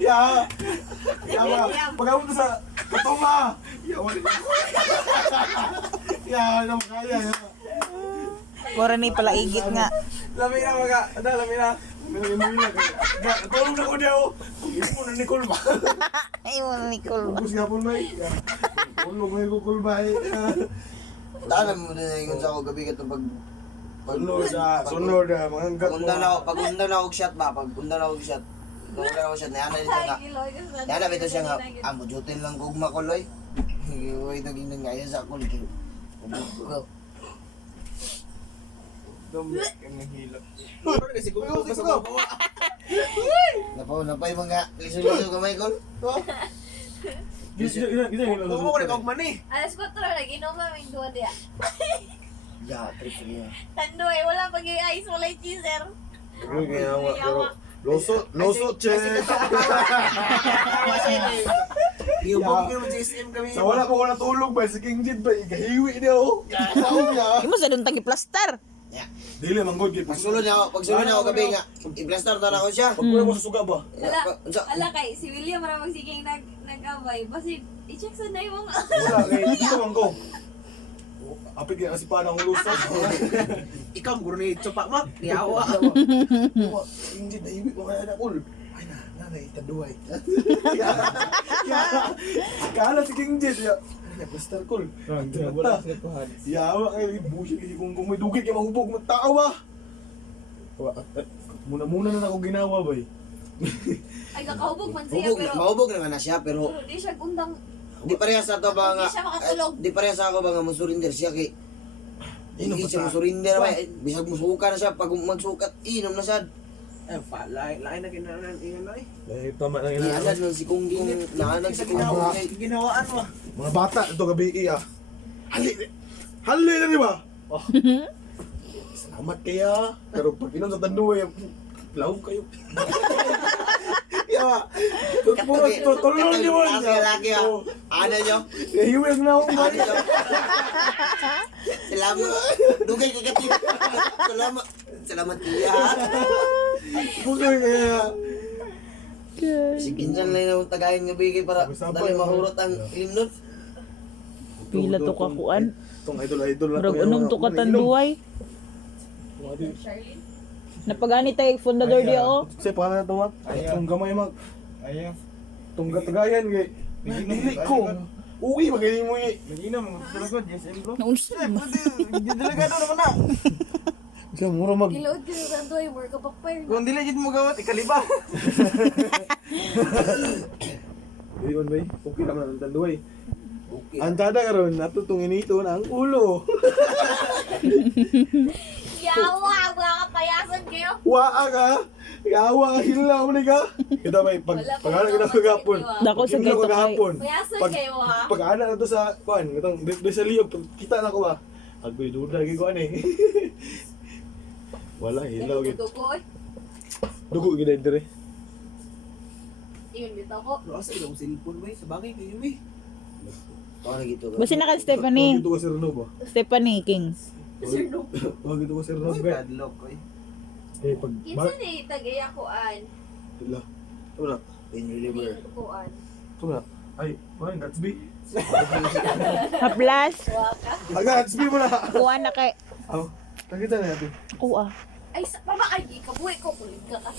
Ya. Ya. Pagkapunta sa Katoma. Ya, wala. Ya, ano kaya ya. Mura ni pala igit nga. Lami na mga, lami na. Tulong na ko niya oh. Hindi mo na Nicole ba? Ay mo ni Nicole. Ubus nga po na eh. Tulong na ko kulba eh. Tanan mo na yung sa ako gabi ka pag Sunod na, mga hanggat mo. pag undan ako shot ba, pag undan ako shot. Undan ako shot, nayana din siya nga. Nayana bito siya nga, amo jutin lang gugma ko loy. Uy, naging nangaya sa ako. Ubog. Dumi, kami hilap. Napay mga liso-liso kamay ko. Gisa hilap. Bumo ko na kaugman eh. Alas 4 na nag-inom namin doon diya. Ya, trip niya. Tandoy, wala pag-i-ice, wala yung cheeser. Uy, ginawa, pero loso, che. Giyubog ko naman sa SM kami. Sa wala ko natulog ba, si King Jid ba, igahiwi niya oh. Gahaw niya. Imo sa dun tagi plaster. Dili, manggod, gid. Pagsulod niya ako gabi nga. I-blaster na ako siya. Pagkuya mo sa suga ba? Wala kay, si William maramang siging nag-away. Basi, i-check sa na yung mga... Wala, kay dito manggo. Apit kaya kasi pa ng lusa. Ikaw mo ni Tsupak Mak. Niyawa. King Jid, nahiwi ko kaya na kul. Ay na, nanay, taduay. Kala si King Jid, ya. Blaster kul. Wala sa kuhan. Yawa kay busi kasi kung may dugit kay mahubog mo tao ba. Muna na ako ginawa ba. Ay, kakahubog man siya, Hubog, pero... mahubog naman na siya pero Pero di siya gundang... di parehas sa to ba nga. Hindi siya makatulog. Di parehas sa ako ba nga musurinder siya kay hindi siya musurinder ba. Bisag musuka na siya pag magsukat inom na siya. Eh, lain na kinanan ingan na eh. Dahil tama lang Ianad ng si Kunggong, naanag si Kunggong kay Ginawaan mo. mga bata ito gabi iya. Hali na di ba? Oh. Salamat kaya. Pero pag inom sa tanduay, lawag kayo. Yawa. Tulong niyo mo. lagi ha. Ano nyo? Hiwag na ako ba? Ano nyo? Salamat. Dugay kagatin. Salamat kaya. Bukoy kaya. Si Ginsan lang yung tagayin nga bigay para dali mahurot ang ilimnot. Pila to ka kuan. Itong idol na Murag unong to ka tanduay. Charlene? Napagani tay fundador dia oh. Kasi paano na ito mak? Itong gamay mag. Ayaw. Itong gatagayan kay. Dili ko. Uwi magaling mo eh. Nag-inom, salagot, SM bro. Naunsa. Hindi delegado naman na. Siya mura mag. Gilood ka ng tandoy, more ka bakpay. Kung dili jud mo gawat ikaliba. Hindi man bay. Okay naman ang tanduay. Okay. Ang tada karon natutong inito na ang ulo. Yawa, mga kapayasan kayo. Waa ka. Yawa ka hilaw ni ka. Kita bay pag Wala pa pag ana kita ako kagapon. sa Dako sa Pag gayto kay. kagapon. Payasan Pag kayo ha. pag ana na to sa kuan, itong di sa liyog kita na ko ba. Agoy duda gi ko ani. Wala hilaw gid. Dugo eh. Dugo gid dire. Yun, dito ako. Pero asa yung cellphone ba sa bagay kayo eh. Paano gito ka? Basta naka Stephanie. Dito ko Sir Nob. Stephanie King. Sir Dog. Wag dito ko Sir Nob. Padlock ko eh. Eh pag Kinsa ni tagaya kuan. Ila. Wala. Pain reliever. Kuan. Wala. Ay, wala Gatsby. Haplas. Waka. Gatsby mo na. Kuan na kay. Aw, nakita na natin. Oo ah. Ay, sa pamakay, kabuhay ko, kulit ka ka.